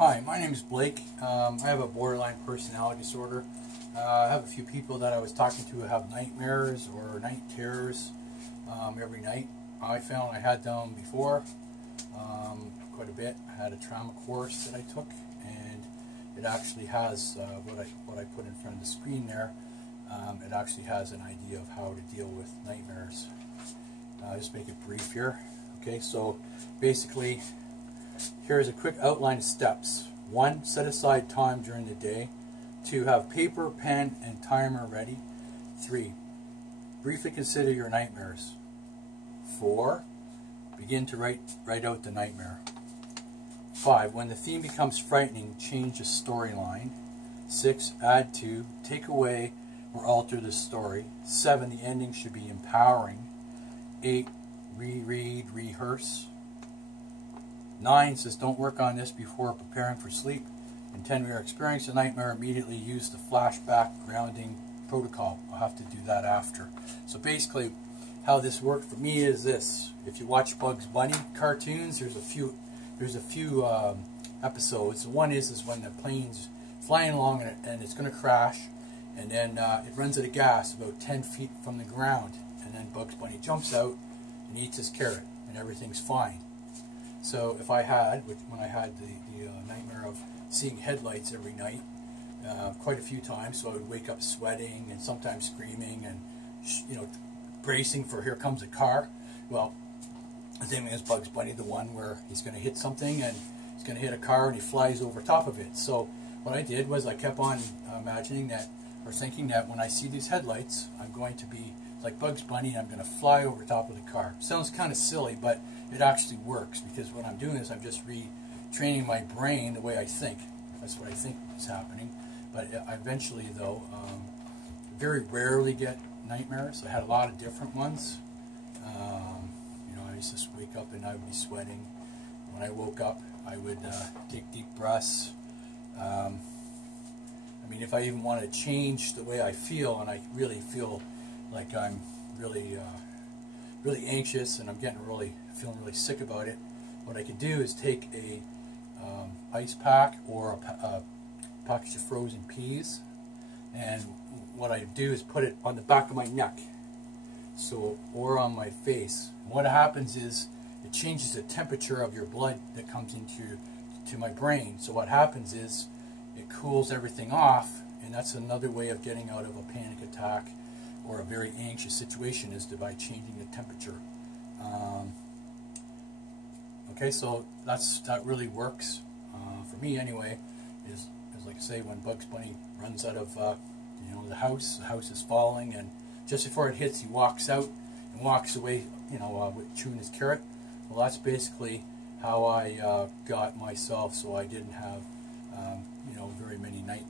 Hi, my name is Blake. I have a borderline personality disorder. I have a few people that I was talking to who have nightmares or night terrors every night. I found I had them before quite a bit. I had a trauma course that I took, and it actually has what I put in front of the screen there. It actually has an idea of how to deal with nightmares. Just make it brief here. Okay, so basically, here's a quick outline of steps. 1. Set aside time during the day. 2. Have paper, pen, and timer ready. 3. Briefly consider your nightmares. 4. Begin to write out the nightmare. 5. When the theme becomes frightening, change the storyline. 6. Add to, take away, or alter the story. 7. The ending should be empowering. 8. Reread, rehearse. 9 says don't work on this before preparing for sleep. And 10, we are experiencing a nightmare, immediately use the flashback grounding protocol. I'll have to do that after. So basically, how this worked for me is this. If you watch Bugs Bunny cartoons, there's a few episodes. One is when the plane's flying along and it's going to crash, and then it runs out of gas about 10 feet from the ground, and then Bugs Bunny jumps out and eats his carrot, and everything's fine. So if I had, when I had the nightmare of seeing headlights every night, quite a few times, so I would wake up sweating and sometimes screaming and bracing for here comes a car. Well, the thing is Bugs Bunny, the one where he's going to hit something and he's going to hit a car and he flies over top of it. So what I did was I kept on imagining that, or thinking that when I see these headlights, I'm going to be like Bugs Bunny and I'm going to fly over top of the car. Sounds kind of silly, but it actually works, because what I'm doing is I'm just retraining my brain the way I think. That's what I think is happening. But eventually, though, very rarely get nightmares. I had a lot of different ones. I used to wake up and I would be sweating. When I woke up, I would take deep breaths. I mean, if I even want to change the way I feel, and I really feel like I'm really anxious and I'm feeling really sick about it, what I can do is take a ice pack or a package of frozen peas, and what I do is put it on the back of my neck, or on my face. And what happens is it changes the temperature of your blood that comes into my brain. So what happens is it cools everything off, and that's another way of getting out of a panic attack or a very anxious situation, is by changing the temperature. Okay, so that really works for me anyway. Is like I say, when Bugs Bunny runs out of the house is falling, and just before it hits, he walks out and walks away, chewing his carrot. Well, that's basically how I got myself so I didn't have very many night